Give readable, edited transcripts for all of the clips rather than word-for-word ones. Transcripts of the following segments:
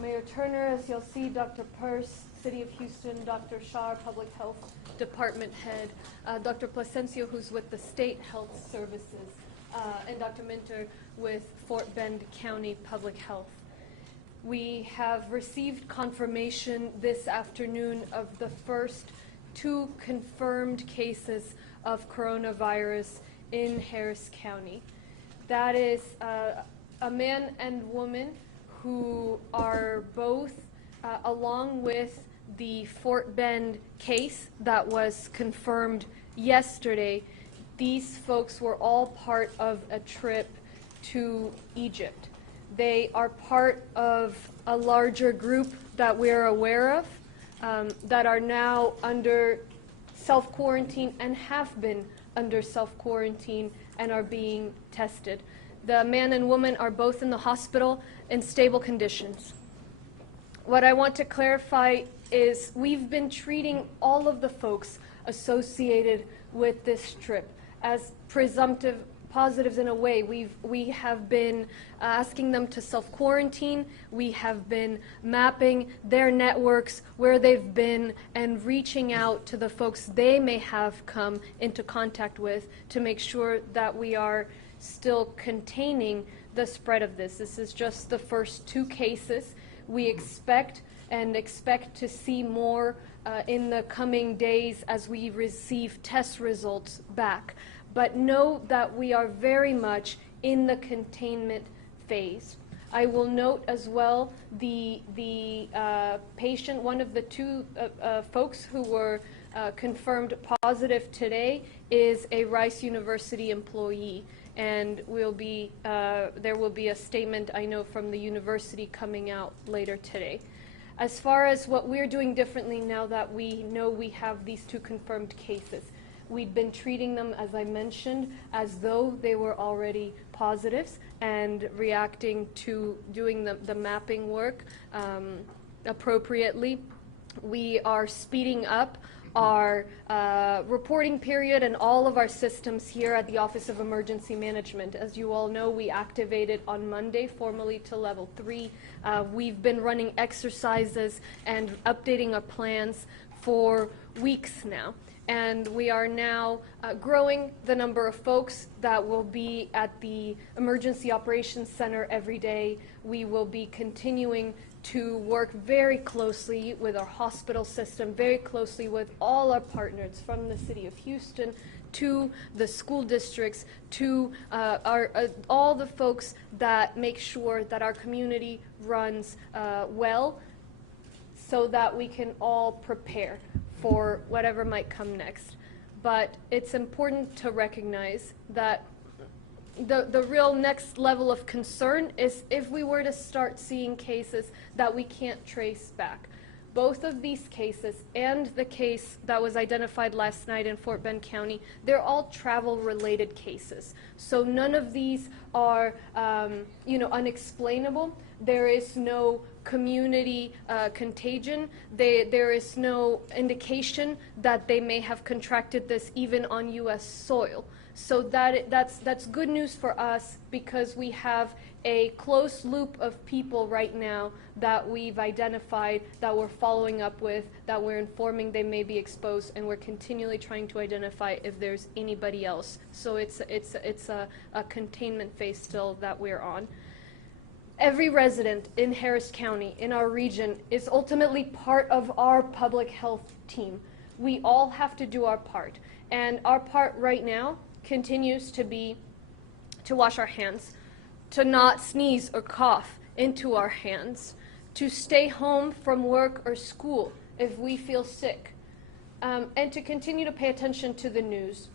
Mayor Turner, as you'll see, Dr. Peirce, City of Houston, Dr. Shah, Public Health Department Head, Dr. Plasencia, who's with the State Health Services, and Dr. Minter with Fort Bend County Public Health. We have received confirmation this afternoon of the first 2 confirmed cases of coronavirus in Harris County. That is a man and woman who are both, along with the Fort Bend case that was confirmed yesterday, these folks were all part of a trip to Egypt. They are part of a larger group that we're aware of that are now under self-quarantine and have been under self-quarantine and are being tested. The man and woman are both in the hospital in stable conditions. What I want to clarify is we've been treating all of the folks associated with this trip as presumptive positives in a way. We have been asking them to self-quarantine. We have been mapping their networks, where they've been, and reaching out to the folks they may have come into contact with to make sure that we are still containing the spread of this. This is just the first 2 cases. We expect to see more in the coming days as we receive test results back. But know that we are very much in the containment phase. I will note as well the patient, one of the 2 folks who were confirmed positive today is a Rice University employee. And there will be a statement, I know, from the university coming out later today. As far as what we're doing differently now that we know we have these 2 confirmed cases, we've been treating them, as I mentioned, as though they were already positives and reacting to doing the mapping work appropriately. We are speeding up our reporting period and all of our systems here at the Office of Emergency Management. As you all know, we activated on Monday formally to level 3. We've been running exercises and updating our plans for weeks now. And we are now growing the number of folks that will be at the Emergency Operations Center every day. We will be continuing to work very closely with our hospital system, very closely with all our partners from the City of Houston to the school districts to all the folks that make sure that our community runs well so that we can all prepare for whatever might come next. But it's important to recognize that the real next level of concern is if we were to start seeing cases that we can't trace back. Both of these cases and the case that was identified last night in Fort Bend County, they're all travel-related cases. So none of these are, unexplainable. There is no community contagion. There is no indication that they may have contracted this even on U.S. soil. So that's good news for us because we have a close loop of people right now that we've identified, that we're following up with, that we're informing they may be exposed, and we're continually trying to identify if there's anybody else. So it's a containment phase still that we're on. Every resident in Harris County, in our region, is ultimately part of our public health team. We all have to do our part. And our part right now continues to be to wash our hands, to not sneeze or cough into our hands, to stay home from work or school if we feel sick, and to continue to pay attention to the news.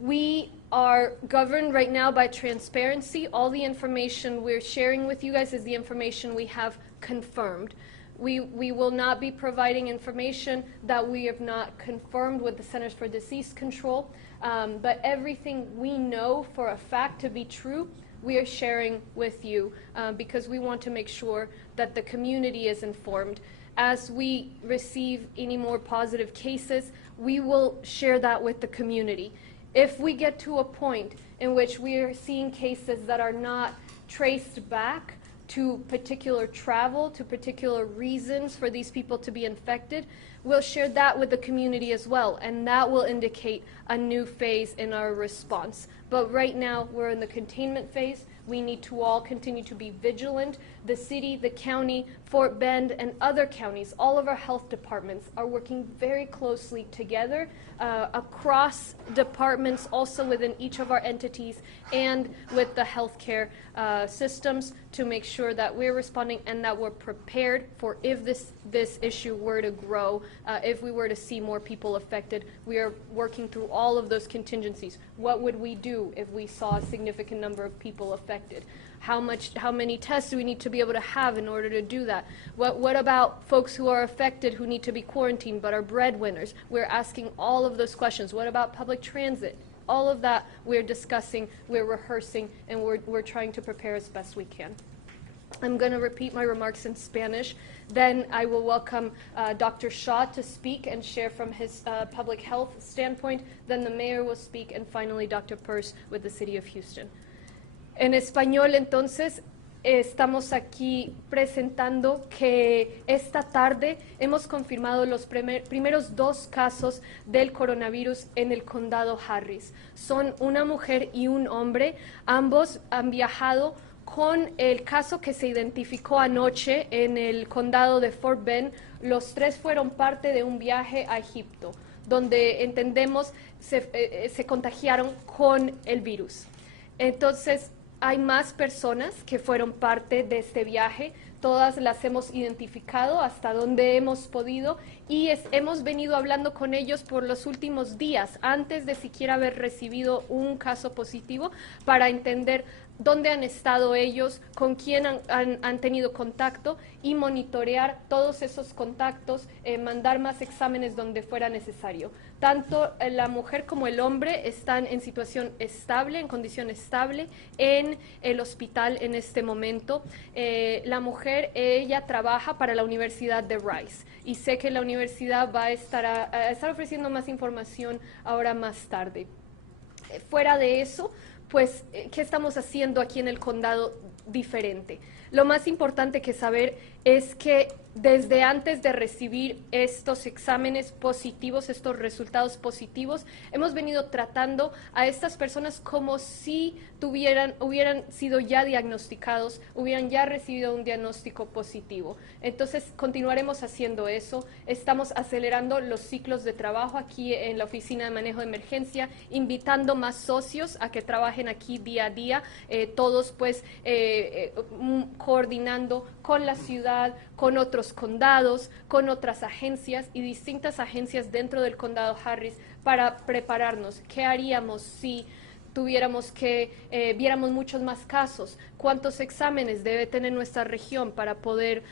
We are governed right now by transparency. All the information we're sharing with you guys is the information we have confirmed. We will not be providing information that we have not confirmed with the Centers for Disease Control, but everything we know for a fact to be true, we are sharing with you because we want to make sure that the community is informed. As we receive any more positive cases, we will share that with the community. If we get to a point in which we are seeing cases that are not traced back to particular travel, to particular reasons for these people to be infected, we'll share that with the community as well, and that will indicate a new phase in our response. But right now, we're in the containment phase. We need to all continue to be vigilant. The city, the county, Fort Bend, and other counties, all of our health departments are working very closely together across departments, also within each of our entities, and with the healthcare systems to make sure that we're responding and that we're prepared for if this issue were to grow, if we were to see more people affected. We are working through all of those contingencies. What would we do if we saw a significant number of people affected? How many tests do we need to be able to have in order to do that? What about folks who are affected who need to be quarantined but are breadwinners? We're asking all of those questions. What about public transit? All of that we're discussing, we're rehearsing, and we're trying to prepare as best we can. I'm going to repeat my remarks in Spanish. Then I will welcome Dr. Shaw to speak and share from his public health standpoint. Then the mayor will speak, and finally Dr. Peirce with the City of Houston. En español, entonces, estamos aquí presentando que esta tarde hemos confirmado los primeros 2 casos del coronavirus en el condado Harris. Son una mujer y un hombre. Ambos han viajado con el caso que se identificó anoche en el condado de Fort Bend. Los 3 fueron parte de un viaje a Egipto, donde entendemos se contagiaron con el virus. Entonces, hay más personas que fueron parte de este viaje. Todas las hemos identificado hasta donde hemos podido y hemos venido hablando con ellos por los últimos días, antes de siquiera haber recibido un caso positivo, para entender dónde han estado ellos, con quién han tenido contacto y monitorear todos esos contactos, mandar más exámenes donde fuera necesario. Tanto la mujer como el hombre están en situación estable, en condición estable, en el hospital en este momento. La mujer, ella trabaja para la Universidad de Rice y sé que la universidad va a estar ofreciendo más información ahora más tarde. Fuera de eso, pues, ¿qué estamos haciendo aquí en el condado diferente? Lo más importante que saber es que desde antes de recibir estos exámenes positivos, estos resultados positivos, hemos venido tratando a estas personas como si hubieran sido ya diagnosticados, hubieran ya recibido un diagnóstico positivo. Entonces, continuaremos haciendo eso. Estamos acelerando los ciclos de trabajo aquí en la Oficina de Manejo de Emergencia, invitando más socios a que trabajen aquí día a día, todos pues coordinando con la ciudad, con otros condados, con otras agencias y distintas agencias dentro del condado Harris para prepararnos. ¿Qué haríamos si viéramos muchos más casos? ¿Cuántos exámenes debe tener nuestra región para poder,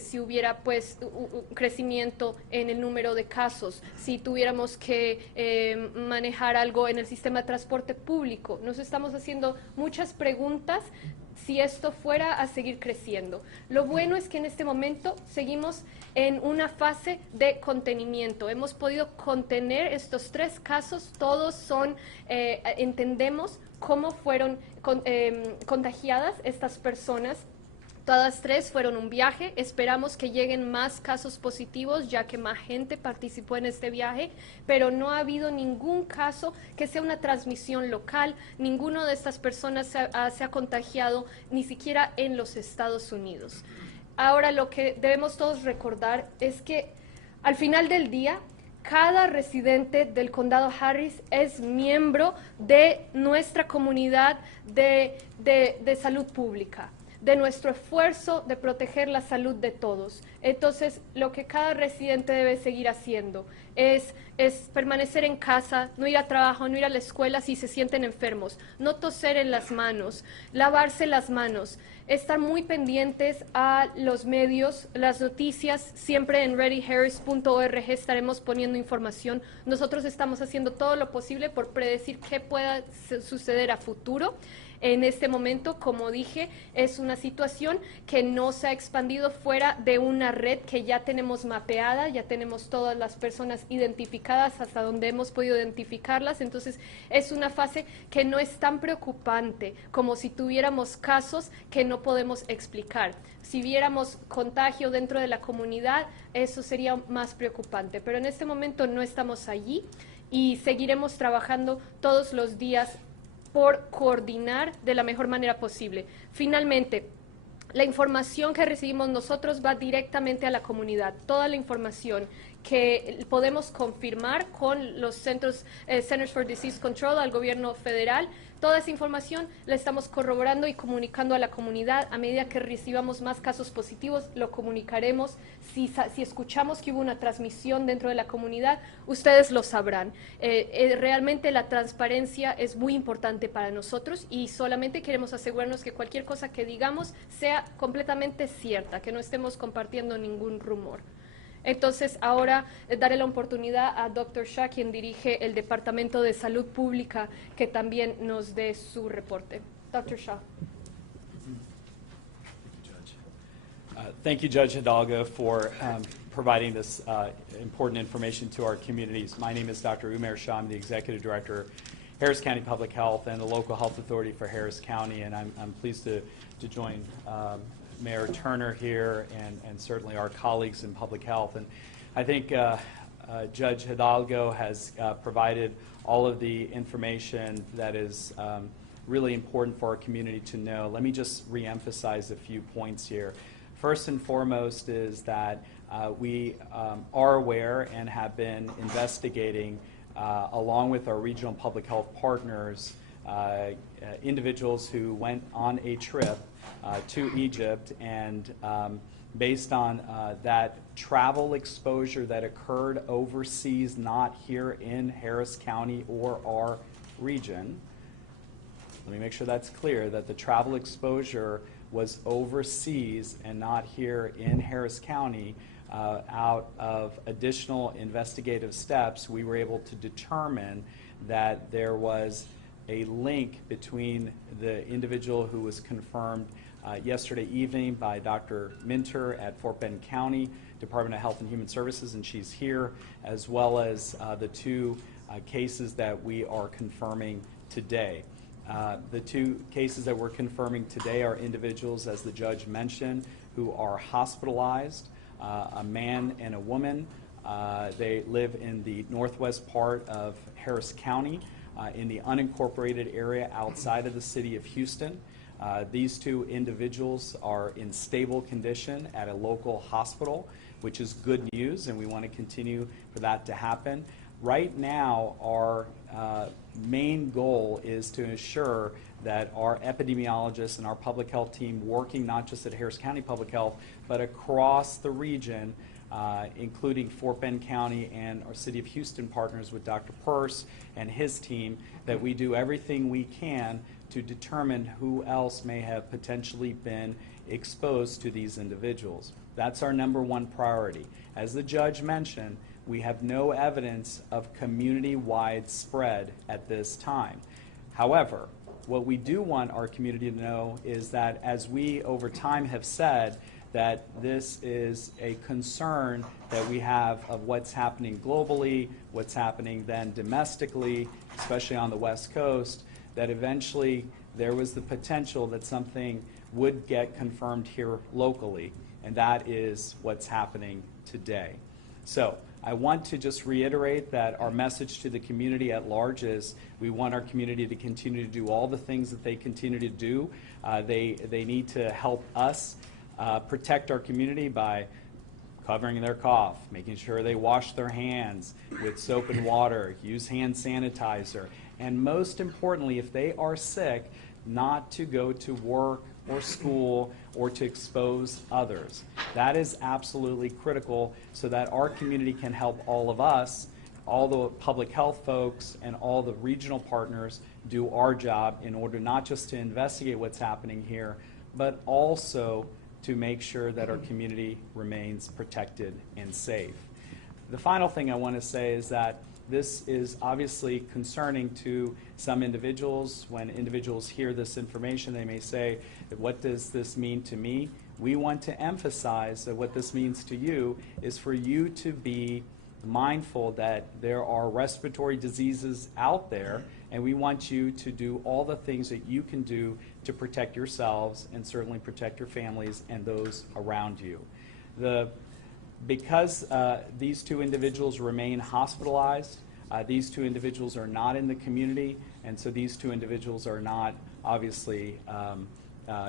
si hubiera pues un crecimiento en el número de casos? Si tuviéramos que manejar algo en el sistema de transporte público. Nos estamos haciendo muchas preguntas si esto fuera a seguir creciendo. Lo bueno es que en este momento seguimos en una fase de contenimiento. Hemos podido contener estos 3 casos, todos son, entendemos cómo fueron contagiadas estas personas. Todas 3 fueron un viaje. Esperamos que lleguen más casos positivos, ya que más gente participó en este viaje, pero no ha habido ningún caso que sea una transmisión local. Ninguno de estas personas se ha contagiado, ni siquiera en los Estados Unidos. Ahora, lo que debemos todos recordar es que al final del día, cada residente del condado Harris es miembro de nuestra comunidad de salud pública, de nuestro esfuerzo de proteger la salud de todos. Entonces, lo que cada residente debe seguir haciendo es permanecer en casa, no ir a trabajo, no ir a la escuela si se sienten enfermos, no toser en las manos, lavarse las manos, estar muy pendientes a los medios, las noticias. Siempre en readyharris.org estaremos poniendo información. Nosotros estamos haciendo todo lo posible por predecir qué pueda suceder a futuro. En este momento, como dije, es una situación que no se ha expandido fuera de una red que ya tenemos mapeada, ya tenemos todas las personas identificadas hasta donde hemos podido identificarlas. Entonces, es una fase que no es tan preocupante como si tuviéramos casos que no podemos explicar. Si viéramos contagio dentro de la comunidad, eso sería más preocupante. Pero en este momento no estamos allí y seguiremos trabajando todos los días por coordinar de la mejor manera posible. Finalmente, la información que recibimos nosotros va directamente a la comunidad. Toda la información que podemos confirmar con los Centers for Disease Control, al gobierno federal, toda esa información la estamos corroborando y comunicando a la comunidad. A medida que recibamos más casos positivos, lo comunicaremos. Si escuchamos que hubo una transmisión dentro de la comunidad, ustedes lo sabrán. Realmente la transparencia es muy importante para nosotros y solamente queremos asegurarnos que cualquier cosa que digamos sea completamente cierta, que no estemos compartiendo ningún rumor. Entonces, ahora daré la oportunidad a Dr. Shah, quien dirige el Departamento de Salud Pública, que también nos dé su reporte. Dr. Shah. Thank you, Judge Hidalgo, for providing this important information to our communities. My name is Dr. Umair Shah. I'm the Executive Director of Harris County Public Health and the Local Health Authority for Harris County, and I'm pleased to join Mayor Turner here and certainly our colleagues in public health. And I think Judge Hidalgo has provided all of the information that is really important for our community to know. Let me just reemphasize a few points here. First and foremost is that we are aware and have been investigating, along with our regional public health partners, individuals who went on a trip to Egypt, and based on that travel exposure that occurred overseas, not here in Harris County or our region. Let me make sure that's clear, that the travel exposure was overseas and not here in Harris County. Out of additional investigative steps, we were able to determine that there was a link between the individual who was confirmed yesterday evening by Dr. Minter at Fort Bend County Department of Health and Human Services, and she's here, as well as the two cases that we are confirming today. The two cases that we're confirming today are individuals, as the judge mentioned, who are hospitalized, a man and a woman. They live in the northwest part of Harris County, in the unincorporated area outside of the city of Houston. These two individuals are in stable condition at a local hospital, which is good news, and we want to continue for that to happen. Right now, our main goal is to ensure that our epidemiologists and our public health team, working not just at Harris County Public Health, but across the region, including Fort Bend County and our City of Houston partners with Dr. Peirce and his team, that we do everything we can to determine who else may have potentially been exposed to these individuals. That's our number one priority. As the judge mentioned, we have no evidence of community-wide spread at this time. However, what we do want our community to know is that, as we over time have said, that this is a concern that we have of what's happening globally, what's happening then domestically, especially on the West Coast, that eventually there was the potential that something would get confirmed here locally, and that is what's happening today. So I want to just reiterate that our message to the community at large is we want our community to continue to do all the things that they continue to do. They need to help us protect our community by covering their cough, making sure they wash their hands with soap and water, use hand sanitizer, and most importantly, if they are sick, not to go to work or school or to expose others. That is absolutely critical so that our community can help all of us, all the public health folks and all the regional partners do our job in order not just to investigate what's happening here, but also to make sure that our community remains protected and safe. The final thing I want to say is that this is obviously concerning to some individuals. When individuals hear this information, they may say, what does this mean to me? We want to emphasize that what this means to you is for you to be mindful that there are respiratory diseases out there, and we want you to do all the things that you can do to protect yourselves and certainly protect your families and those around you. Because these two individuals remain hospitalized, these two individuals are not in the community, and so these two individuals are not obviously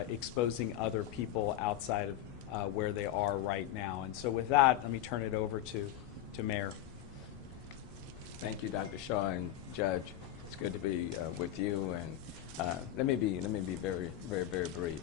exposing other people outside of where they are right now. And so with that, let me turn it over to Mayor. Thank you, Dr. Shaw and Judge. It's good to be with you. And let me be very brief.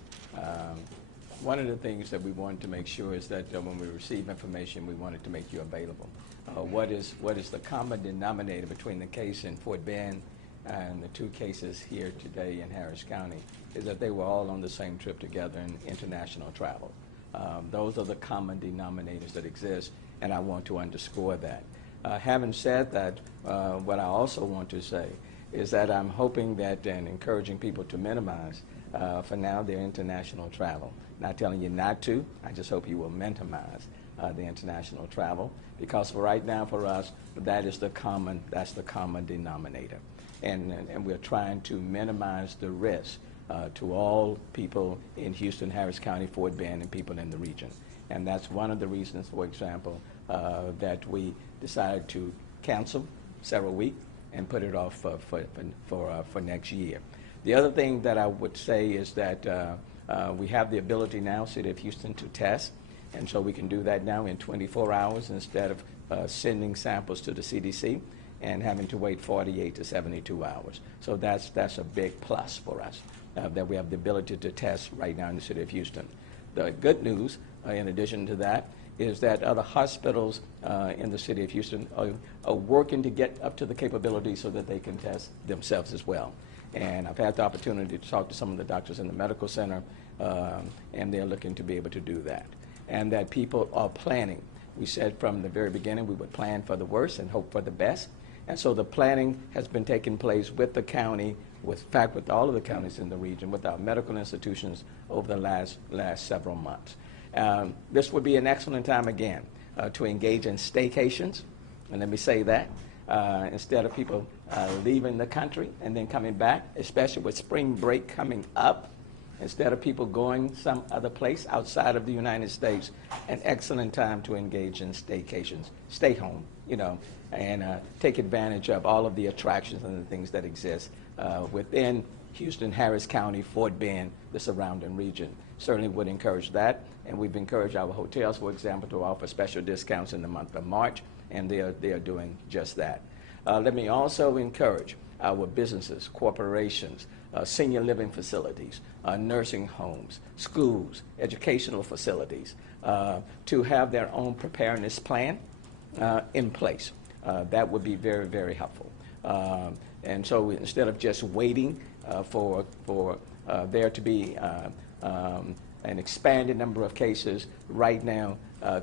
One of the things that we wanted to make sure is that when we receive information, we wanted to make you available. What is the common denominator between the case in Fort Bend and the two cases here today in Harris County is that they were all on the same trip together in international travel. Those are the common denominators that exist, and I want to underscore that. Having said that, what I also want to say is that I'm hoping that and encouraging people to minimize, for now, their international travel. Not telling you not to, I just hope you will minimize the international travel, because for right now, for us, that's the common denominator. And we're trying to minimize the risk to all people in Houston, Harris County, Fort Bend, and people in the region. And that's one of the reasons, for example, that we decided to cancel several weeks and put it off for next year. The other thing that I would say is that we have the ability now, City of Houston, to test, and so we can do that now in 24 hours instead of sending samples to the CDC and having to wait 48 to 72 hours. So that's a big plus for us, that we have the ability to test right now in the City of Houston. The good news, in addition to that, is that other hospitals in the City of Houston are working to get up to the capability so that they can test themselves as well. And I've had the opportunity to talk to some of the doctors in the medical center, and they're looking to be able to do that. And that people are planning. We said from the very beginning we would plan for the worst and hope for the best. And so the planning has been taking place with the county, with all of the counties in the region, with our medical institutions over the last several months. This would be an excellent time again to engage in staycations, and let me say that, instead of people leaving the country and then coming back, especially with spring break coming up, instead of people going some other place outside of the United States, an excellent time to engage in staycations. Stay home, and take advantage of all of the attractions and the things that exist within Houston, Harris County, Fort Bend, the surrounding region. Certainly would encourage that, and we've encouraged our hotels, for example, to offer special discounts in the month of March, and they are doing just that. Let me also encourage our businesses, corporations, senior living facilities, nursing homes, schools, educational facilities, to have their own preparedness plan in place. That would be very helpful. And so instead of just waiting for there to be an expanded number of cases, right now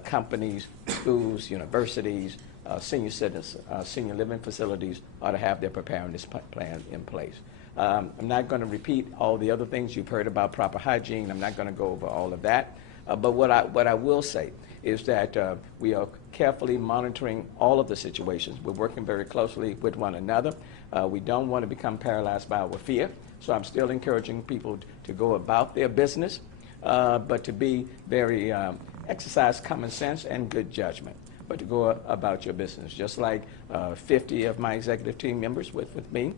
companies, schools, universities, senior living facilities ought to have their preparedness plan in place. I'm not going to repeat all the other things you've heard about proper hygiene. I'm not going to go over all of that. But what I will say is that we are carefully monitoring all of the situations. We're working very closely with one another. We don't want to become paralyzed by our fear. So I'm still encouraging people to go about their business, but to be very exercise common sense and good judgment, but to go about your business. Just like 50 of my executive team members with me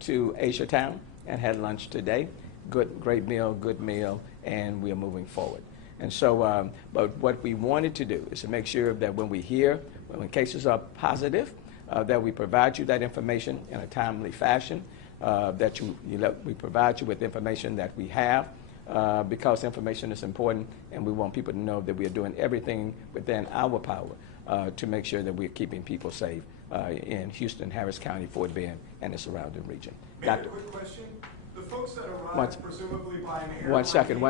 to Asia Town and had lunch today. Great meal, good meal, and we are moving forward. And so, but what we wanted to do is to make sure that when cases are positive, that we provide you that information in a timely fashion, that we provide you with information that we have, because information is important, and we want people to know that we are doing everything within our power to make sure that we're keeping people safe in Houston, Harris County, Fort Bend, and the surrounding region. Mayor, quick question. The phone folks that arrived presumably by an airline. One second,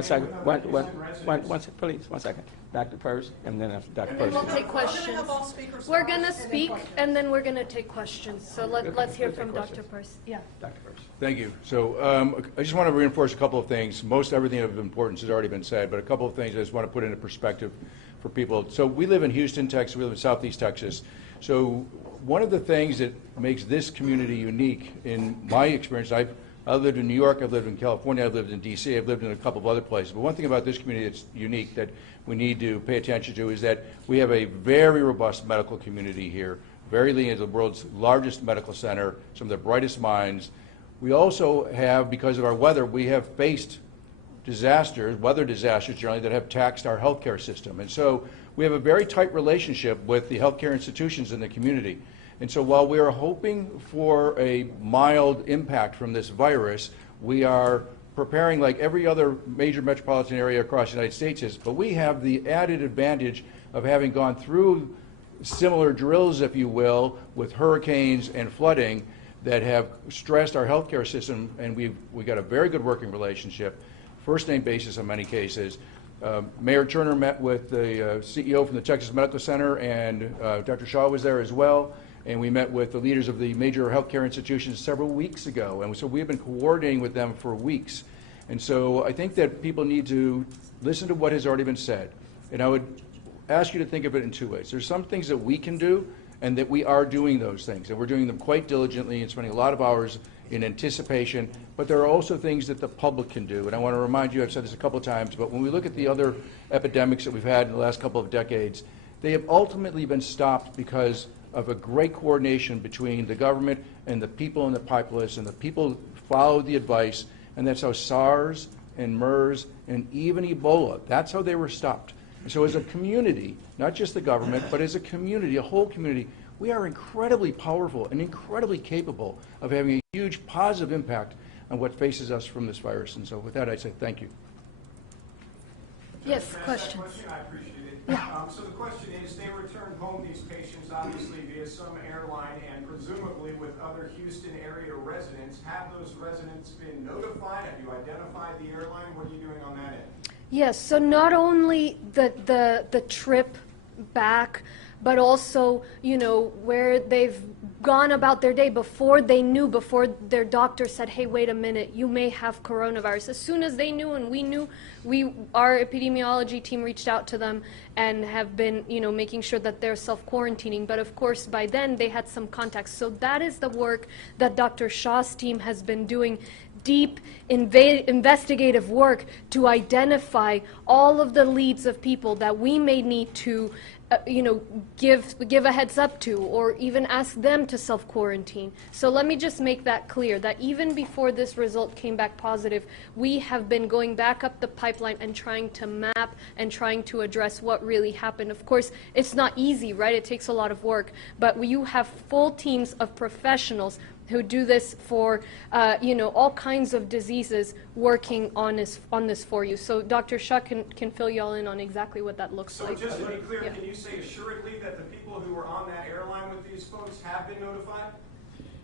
please. 1 second. Dr. Purse, and then after Dr. And Purse. we'll take questions. We're going to speak, and then we're going to take questions. So let's hear from Dr. Purse. Yeah. Dr. Purse. Thank you. So I just want to reinforce a couple of things. Most everything of importance has already been said, but a couple of things I just want to put into perspective for people. So we live in Houston, Texas. We live in Southeast Texas. So one of the things that makes this community unique, in my experience, I've lived in New York, I've lived in California, I've lived in D.C., I've lived in a couple of other places. But one thing about this community that's unique that we need to pay attention to is that we have a very robust medical community here, very lean, the world's largest medical center, some of the brightest minds. We also have, because of our weather, we have faced disasters, weather disasters generally, that have taxed our healthcare system. And so we have a very tight relationship with the healthcare institutions in the community. And so while we are hoping for a mild impact from this virus, we are preparing like every other major metropolitan area across the United States is, but we have the added advantage of having gone through similar drills, if you will, with hurricanes and flooding that have stressed our healthcare system, and we got a very good working relationship, first name basis in many cases. Mayor Turner met with the CEO from the Texas Medical Center, and Dr. Shaw was there as well. And we met with the leaders of the major healthcare institutions several weeks ago. And so we have been coordinating with them for weeks. And so I think that people need to listen to what has already been said. And I would ask you to think of it in two ways. There's some things that we can do, and that we are doing those things. And we're doing them quite diligently and spending a lot of hours in anticipation. But there are also things that the public can do. And I want to remind you, I've said this a couple of times, but when we look at the other epidemics that we've had in the last couple of decades, they have ultimately been stopped because of a great coordination between the government and the people in the populace, and the people followed the advice, and that's how SARS and MERS and even Ebola, that's how they were stopped. And so as a community, not just the government, but as a community, a whole community, we are incredibly powerful and incredibly capable of having a huge positive impact on what faces us from this virus. And so with that, I say thank you. Yes, Can I ask that questions. question? I appreciate it. Yeah. So the question is, they returned home, these patients, obviously via some airline, and presumably with other Houston area residents. Have those residents been notified? Have you identified the airline? What are you doing on that end? Yes, so not only the trip back, but also, you know, where they've gone about their day before they knew, before their doctor said, hey, wait a minute, you may have coronavirus. As soon as they knew and we knew, our epidemiology team reached out to them and have been, you know, making sure that they're self-quarantining. But of course, by then they had some contacts. So that is the work that Dr. Shaw's team has been doing, deep investigative work to identify all of the leads of people that we may need to you know, give a heads up to, or even ask them to self-quarantine. So let me just make that clear, that even before this result came back positive, we have been going back up the pipeline and trying to map and trying to address what really happened. Of course, it's not easy, right? It takes a lot of work, but you have full teams of professionals who do this for, you know, all kinds of diseases, working on this for you. So Dr. Shah can fill you all in on exactly what that looks like. So just to be clear, Yeah. can you say assuredly that the people who were on that airline with these folks have been notified?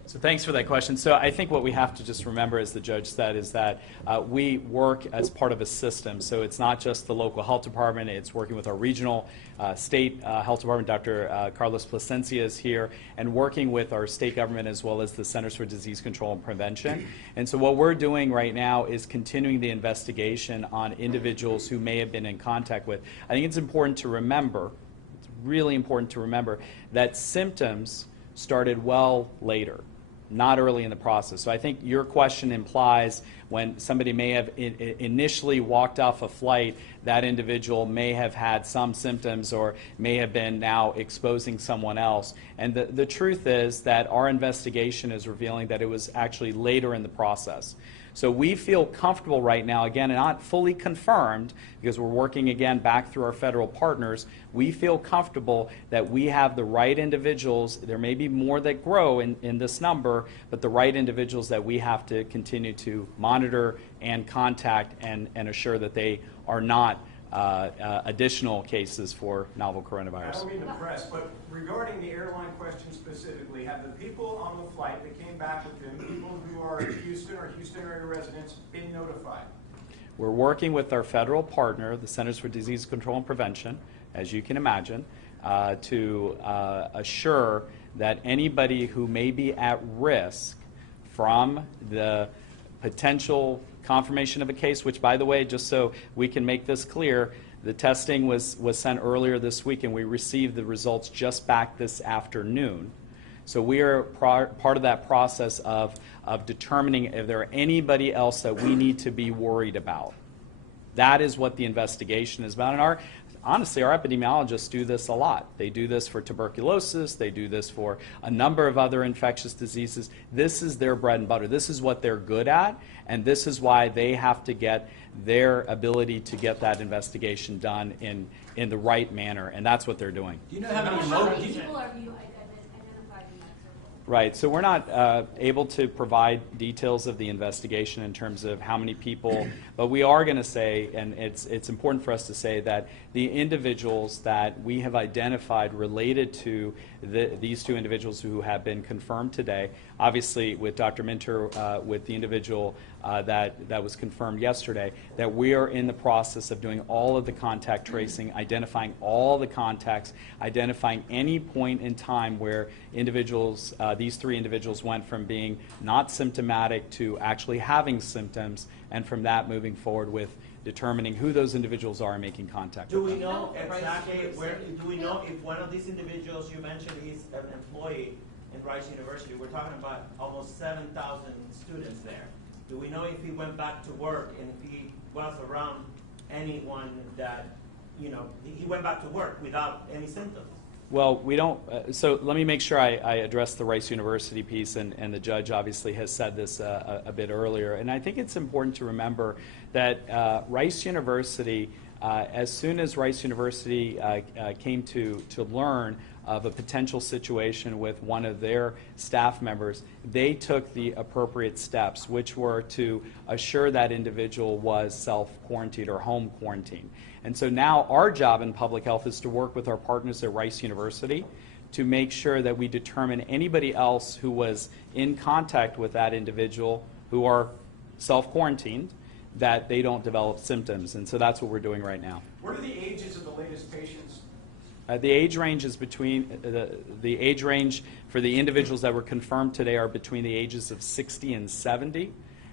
So thanks for that question. So I think what we have to just remember, as the judge said, is that we work as part of a system. So it's not just the local health department, it's working with our regional state health department. Dr. Carlos Plasencia is here, and working with our state government as well as the Centers for Disease Control and Prevention. And so what we're doing right now is continuing the investigation on individuals who may have been in contact with. I think it's important to remember, it's really important to remember, that symptoms started well later, not early in the process. So I think your question implies when somebody may have initially walked off a flight, that individual may have had some symptoms or may have been now exposing someone else. And the truth is that our investigation is revealing that it was actually later in the process. So we feel comfortable right now, again, not fully confirmed, because we're working again back through our federal partners. We feel comfortable that we have the right individuals. There may be more that grow in this number, but the right individuals that we have to continue to monitor and contact and assure that they are not additional cases for novel I coronavirus. don't mean to press, but regarding the airline question specifically, have the people on the flight that came back with them, people who are Houston or Houston area residents, been notified? We're working with our federal partner, the Centers for Disease Control and Prevention, as you can imagine, to assure that anybody who may be at risk from the potential confirmation of a case, which, by the way, just so we can make this clear, the testing was sent earlier this week, and we received the results just back this afternoon. So we are part of that process of determining if there are anybody else that we need to be worried about. That is what the investigation is about. And honestly, our epidemiologists do this a lot. They do this for tuberculosis. They do this for a number of other infectious diseases. This is their bread and butter. This is what they're good at, and this is why they have to get their ability to get that investigation done in the right manner, and that's what they're doing. Do you know how many How more many people are you identified in that circle? Right, so we're not able to provide details of the investigation in terms of how many people, but we are going to say, and it's important for us to say, that the individuals that we have identified related to these two individuals who have been confirmed today, obviously with Dr. Minter, with the individual that was confirmed yesterday, that we are in the process of doing all of the contact tracing, identifying all the contacts, identifying any point in time where individuals, these three individuals went from being not symptomatic to actually having symptoms, and from that moving forward with determining who those individuals are and making contact Do with we them. know exactly where, do we know if one of these individuals you mentioned is an employee in Rice University? We're talking about almost 7,000 students there. Do we know if he went back to work and if he was around anyone that, you know, he went back to work without any symptoms? Well, we don't, so let me make sure I address the Rice University piece, and the judge obviously has said this a bit earlier. And I think it's important to remember that Rice University, as soon as Rice University came to learn of a potential situation with one of their staff members, they took the appropriate steps, which were to assure that individual was self-quarantined or home quarantined. And so now our job in public health is to work with our partners at Rice University to make sure that we determine anybody else who was in contact with that individual who are self-quarantined, that they don't develop symptoms. And so that's what we're doing right now. What are the ages of the latest patients? The age range is between, the age range for the individuals that were confirmed today are between the ages of 60 and 70.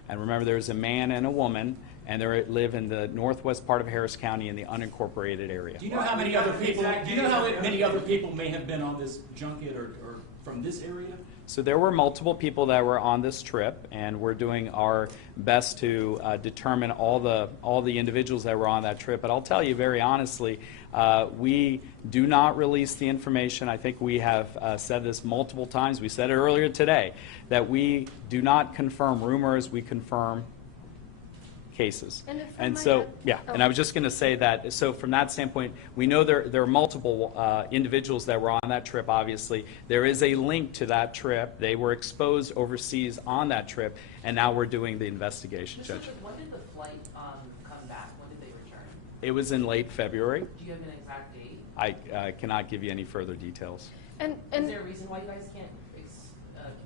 And remember, there's a man and a woman, and they live in the northwest part of Harris County in the unincorporated area. Do you know how many other people? Do you know how many other people may have been on this junket or from this area? So there were multiple people that were on this trip, and we're doing our best to determine all the individuals that were on that trip. But I'll tell you very honestly, we do not release the information. I think we have said this multiple times. We said it earlier today, that we do not confirm rumors. We confirm cases. And so, yeah, and I was just going to say that, so from that standpoint, we know there are multiple individuals that were on that trip, obviously. There is a link to that trip. They were exposed overseas on that trip, and now we're doing the investigation, Judge. When did the flight come back? When did they return? It was in late February. Do you have an exact date? I cannot give you any further details. And Is there a reason why you guys can't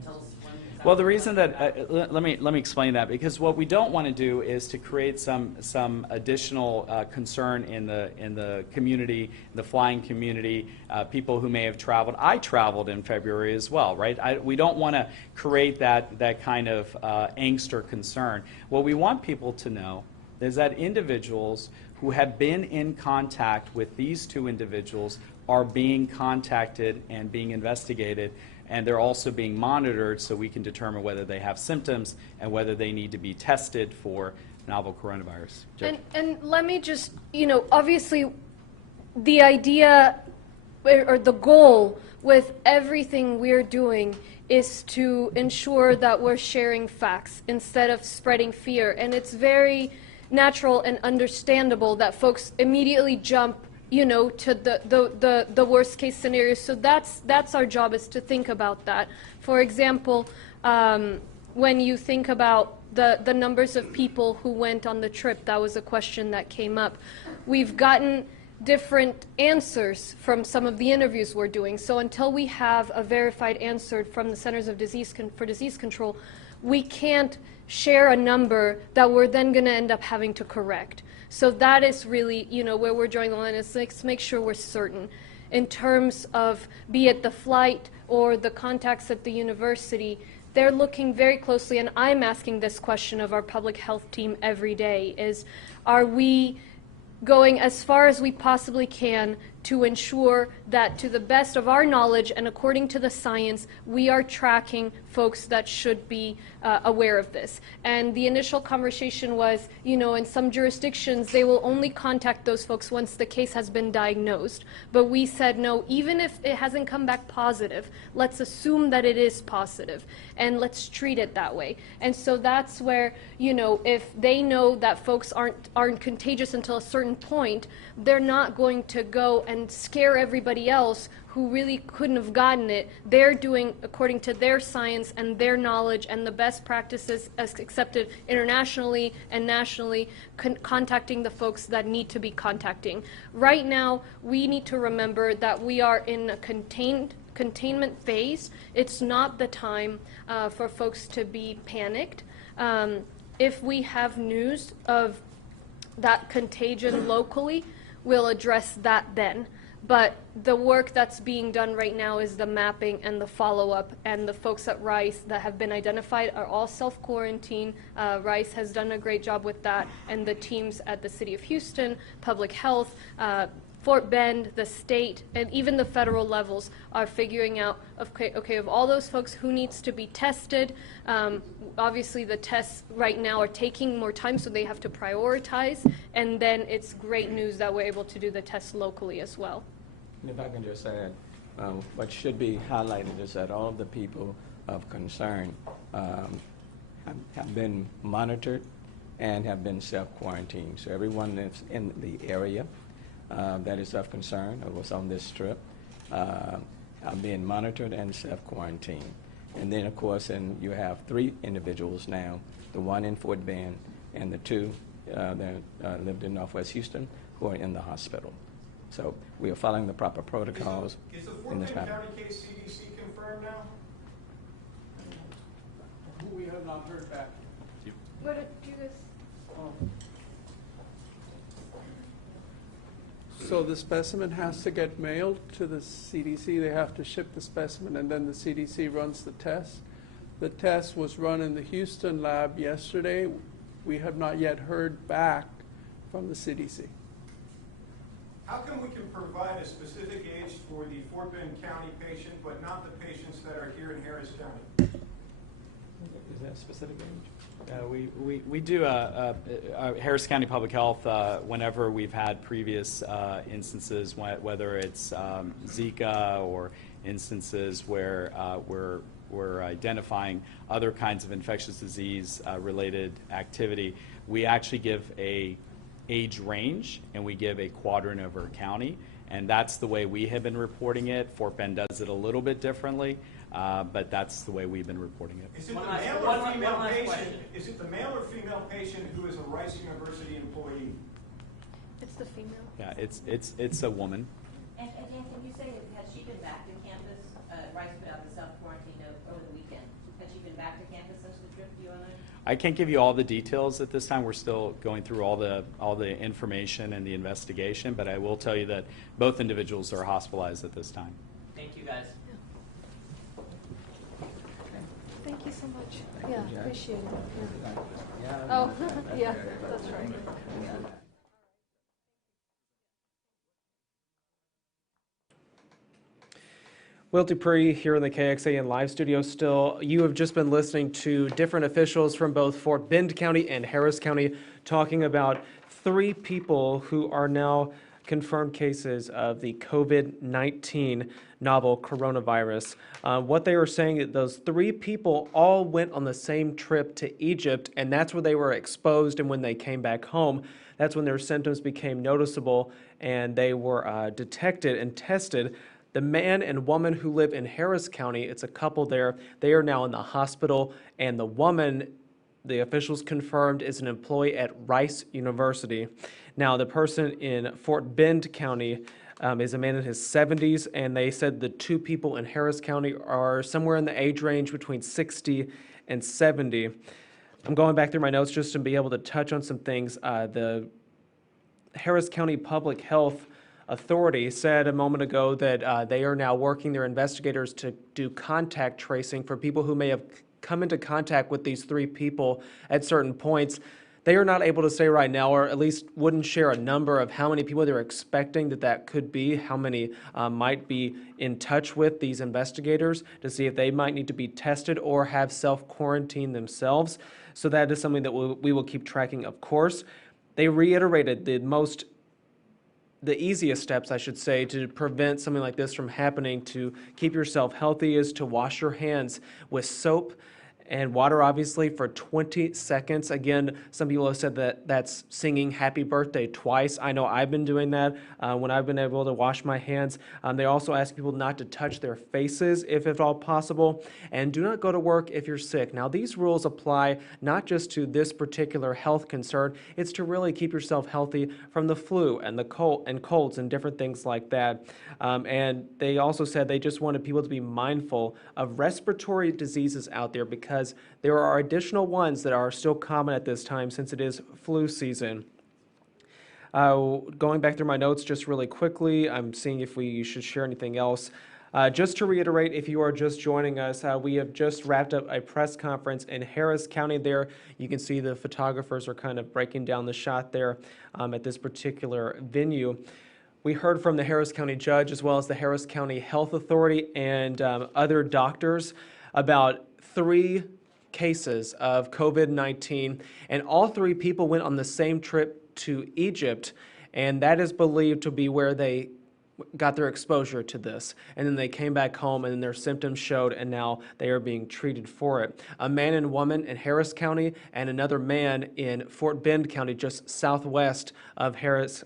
tell us when? Exactly Well, the reason when that let me explain that, because what we don't want to do is to create some additional concern in the community, the flying community, people who may have traveled. I traveled in February as well, right? We don't want to create that kind of angst or concern. What we want people to know is that individuals who have been in contact with these two individuals are being contacted and being investigated, and they're also being monitored so we can determine whether they have symptoms and whether they need to be tested for novel coronavirus. Judge? And let me just, obviously the idea or the goal with everything we're doing is to ensure that we're sharing facts instead of spreading fear. And it's very natural and understandable that folks immediately jump to the worst case scenario. So that's our job, is to think about that. For example, when you think about the numbers of people who went on the trip, that was a question that came up. we've gotten different answers from some of the interviews we're doing. So until we have a verified answer from the Centers of Disease Control, we can't share a number that we're then going to end up having to correct. So that is really, where we're drawing the line, is let's make sure we're certain in terms of, be it the flight or the contacts at the university. They're looking very closely, and I'm asking this question of our public health team every day, is are we going as far as we possibly can to ensure that, to the best of our knowledge and according to the science, we are tracking folks that should be aware of this. And the initial conversation was, in some jurisdictions, they will only contact those folks once the case has been diagnosed. But we said, no, even if it hasn't come back positive, let's assume that it is positive, and let's treat it that way. And so that's where, if they know that folks aren't contagious until a certain point, they're not going to go and scare everybody else who really couldn't have gotten it. They're doing according to their science and their knowledge and the best practices as accepted internationally and nationally, contacting the folks that need to be contacting. Right now, we need to remember that we are in a containment phase. It's not the time for folks to be panicked. If we have news of that contagion locally, we'll address that then. But the work that's being done right now is the mapping and the follow-up, and the folks at Rice that have been identified are all self-quarantine. Rice has done a great job with that, and the teams at the City of Houston, Public Health, Fort Bend, the state, and even the federal levels are figuring out, okay, of all those folks, who needs to be tested. Obviously, the tests right now are taking more time, so they have to prioritize. And then it's great news that we're able to do the tests locally as well. And if I can just add, what should be highlighted is that all of the people of concern have been monitored and have been self-quarantined. So everyone that's in the area that is of concern or was on this trip are being monitored and self-quarantined. And then, of course, you have 3 individuals now, the one in Fort Bend and the 2 that lived in Northwest Houston, who are in the hospital. So we are following the proper protocols Is the in Fort this Bend matter. County case CDC confirmed now? We have not heard back. What did you guys? So the specimen has to get mailed to the CDC. They have to ship the specimen, and then the CDC runs the test. The test was run in the Houston lab yesterday. We have not yet heard back from the CDC. How come we can provide a specific age for the Fort Bend County patient, but not the patients that are here in Harris County? Is that a specific age? We do Harris County Public Health, whenever we've had previous instances, whether it's Zika or instances where we're identifying other kinds of infectious disease related activity, we actually give a age range and we give a quadrant of our county, and that's the way we have been reporting it. Fort Bend does it a little bit differently. But that's the way we've been reporting it. Is it the male or female patient? Is it the male or female patient who is a Rice University employee? It's the female. Yeah, it's a woman. And Anthony, you say, has she been back to campus? Rice put out the self-quarantine note over the weekend. Has she been back to campus since the trip, do you know? I can't give you all the details at this time. We're still going through all the information and the investigation, but I will tell you that both individuals are hospitalized at this time. Thank you, guys. Thank you so much. Thank you, Yeah, Jack. appreciate it. Yeah. Oh, yeah, that's right. Will Dupree here in the KXAN live studio still. You have just been listening to different officials from both Fort Bend County and Harris County talking about 3 people who are now confirmed cases of the COVID-19 novel coronavirus. What they were saying is those 3 people all went on the same trip to Egypt, and that's where they were exposed, and when they came back home, that's when their symptoms became noticeable and they were detected and tested. The man and woman who live in Harris County, it's a couple there, they are now in the hospital, and the woman the officials confirmed is an employee at Rice University. Now, the person in Fort Bend County is a man in his 70s, and they said the two people in Harris County are somewhere in the age range between 60 and 70. I'm going back through my notes just to be able to touch on some things. The Harris County Public Health Authority said a moment ago that they are now working their investigators to do contact tracing for people who may have come into contact with these three people at certain points. They are not able to say right now, or at least wouldn't share a number of how many people they're expecting that could be, how many might be in touch with these investigators to see if they might need to be tested or have self-quarantine themselves. So that is something that we will keep tracking, of course. They reiterated the easiest steps, I should say, to prevent something like this from happening, to keep yourself healthy, is to wash your hands with soap and water, obviously, for 20 seconds. Again, some people have said that that's singing happy birthday twice. I know I've been doing that when I've been able to wash my hands. They also ask people not to touch their faces if at all possible, and do not go to work if you're sick. Now, these rules apply not just to this particular health concern, it's to really keep yourself healthy from the flu and the colds and different things like that. And they also said they just wanted people to be mindful of respiratory diseases out there, because there are additional ones that are still common at this time since it is flu season. Going back through my notes just really quickly, I'm seeing if we should share anything else. Just to reiterate, if you are just joining us, we have just wrapped up a press conference in Harris County there. You can see the photographers are kind of breaking down the shot there at this particular venue. We heard from the Harris County Judge as well as the Harris County Health Authority and other doctors about 3 cases of COVID-19, and all 3 people went on the same trip to Egypt, and that is believed to be where they got their exposure to this. And then they came back home and then their symptoms showed, and now they are being treated for it. A man and woman in Harris County and another man in Fort Bend County, just southwest of Harris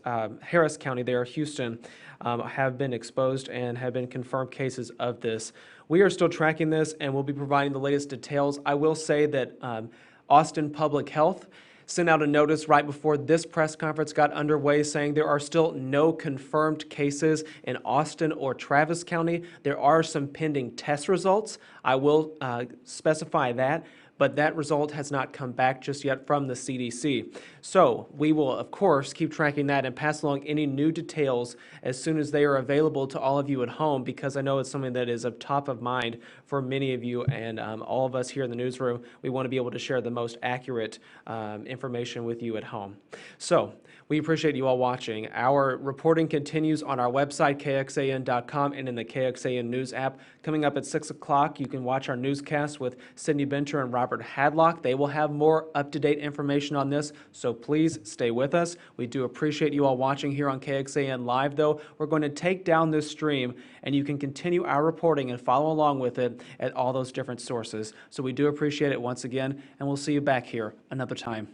County there, Houston, have been exposed and have been confirmed cases of this. We are still tracking this and we'll be providing the latest details. I will say that Austin Public Health sent out a notice right before this press conference got underway saying there are still no confirmed cases in Austin or Travis County. There are some pending test results. I will specify that, but that result has not come back just yet from the CDC. So we will, of course, keep tracking that and pass along any new details as soon as they are available to all of you at home, because I know it's something that is of top of mind for many of you, and all of us here in the newsroom. We want to be able to share the most accurate information with you at home. So we appreciate you all watching. Our reporting continues on our website, kxan.com, and in the KXAN News app. Coming up at 6 o'clock, you can watch our newscast with Sydney Bencher and Robert Hadlock. They will have more up-to-date information on this, so please stay with us. We do appreciate you all watching here on KXAN Live, though. We're going to take down this stream, and you can continue our reporting and follow along with it at all those different sources. So we do appreciate it once again, and we'll see you back here another time.